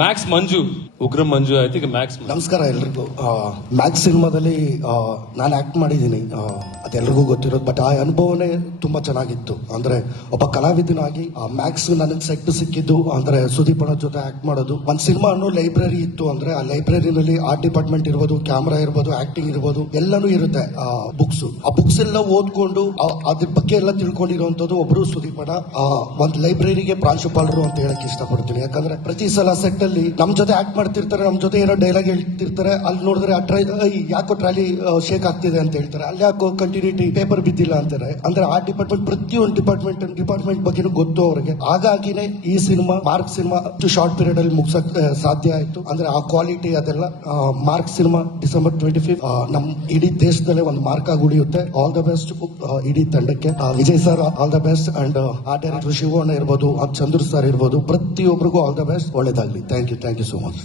Max Manju, Ugramm Manju, I think Max. ನಮಸ್ಕಾರ ಎಲ್ರಿಗೂ. Max ಸಿನಿಮಾದಲ್ಲಿ ನಾನು ಆಕ್ಟ್ ಮಾಡಿದ್ದೀನಿ, ಅದೆಲ್ರಿಗೂ ಗೊತ್ತಿರೋದು. ಬಟ್ ಆ ಅನುಭವನೇ ತುಂಬಾ ಚೆನ್ನಾಗಿತ್ತು. ಅಂದ್ರೆ ಒಬ್ಬ ಕಲಾವಿದನಾಗಿ ಮ್ಯಾಕ್ಸ್ ನನಗೆ ಸೆಟ್ ಸಿಕ್ಕಿದ್ದು ಅಂದ್ರೆ ಸುದೀಪ್ ಅಣ್ಣ ಜೊತೆ ಆಕ್ಟ್ ಮಾಡೋದು. ಒಂದ್ ಸಿನಿಮಾ ಅನ್ನೋ ಲೈಬ್ರರಿ ಇತ್ತು ಅಂದ್ರೆ ಆ ಲೈಬ್ರರಿನಲ್ಲಿ ಆರ್ಟ್ ಡಿಪಾರ್ಟ್ಮೆಂಟ್ ಇರ್ಬೋದು, ಕ್ಯಾಮ್ರಾ ಇರ್ಬೋದು, ಆಕ್ಟಿಂಗ್ ಇರ್ಬೋದು, ಎಲ್ಲಾನು ಇರುತ್ತೆ. ಬುಕ್ಸ್ ಆ ಬುಕ್ಸ್ ಎಲ್ಲ ಓದ್ಕೊಂಡು ಅದ್ರ ಬಗ್ಗೆ ಎಲ್ಲ ತಿಳ್ಕೊಂಡಿರುವಂತದ್ದು ಒಬ್ರು ಸುದೀಪ್ ಅಣ್ಣ. ಒಂದ್ ಲೈಬ್ರರಿಗೆ ಪ್ರಾಂಶುಪಾಲರು ಅಂತ ಹೇಳಕ್ ಇಷ್ಟಪಡ್ತೀನಿ. ಯಾಕಂದ್ರೆ ಪ್ರತಿ ಸಲ ಸೆಟ್ ಅಲ್ಲಿ ನಮ್ ಜೊತೆ ಆಕ್ಟ್ ಮಾಡ್ತಿರ್ತಾರೆ, ನಮ್ ಜೊತೆ ಏನೋ ಡೈಲಾಗ್ ಹೇಳ್ತಿರ್ತಾರೆ. ಅಲ್ಲಿ ನೋಡಿದ್ರೆ ಯಾಕೋ ಟ್ರಾಲಿ ಶೇಕ್ ಆಗ್ತಿದೆ ಅಂತ ಹೇಳ್ತಾರೆ, ಅಲ್ಲಿ ಯಾಕೋ ಕಂಟಿನ್ಯೂಟಿ ಪೇಪರ್ ಬಿದ್ದಿಲ್ಲ ಅಂತಾರೆ. ಅಂದ್ರೆ ಆ ಡಿಪಾರ್ಟ್ಮೆಂಟ್ ಪ್ರತಿಯೊಂದು ಡಿಪಾರ್ಟ್ಮೆಂಟ್ ಬಗ್ಗೆನೂ ಗೊತ್ತು ಅವ್ರಿಗೆ. ಹಾಗಾಗಿನೇ ಈ cinema mark cinema short period ಅಲ್ಲಿ ಮುಗಿಸಕ್ ಸಾಧ್ಯ ಆಯ್ತು. ಅಂದ್ರೆ ಆ ಕ್ವಾಲಿಟಿ ಅದೆಲ್ಲ. ಮಾರ್ಕ್ ಸಿನಿಮಾ December 25 ನಮ್ ಇಡೀ ದೇಶದಲ್ಲೇ ಒಂದು ಮಾರ್ಕ್ ಆಗಿ ಉಳಿಯುತ್ತೆ. ಆಲ್ ದ ಬೆಸ್ಟ್ ಇಡೀ ತಂಡಕ್ಕೆ. Vijay sir all the best, and ಆ ಡೈರೆಕ್ಟರ್ ಶಿವಣ್ಣ ಇರ್ಬೋದು, ಚಂದ್ರ ಸರ್ ಇರ್ಬೋದು, ಪ್ರತಿಯೊಬ್ಬರಿಗೂ ಆಲ್ ದ ಬೆಸ್ಟ್. ಒಳ್ಳೇದಾಗ್ಲಿ. Thank you so much.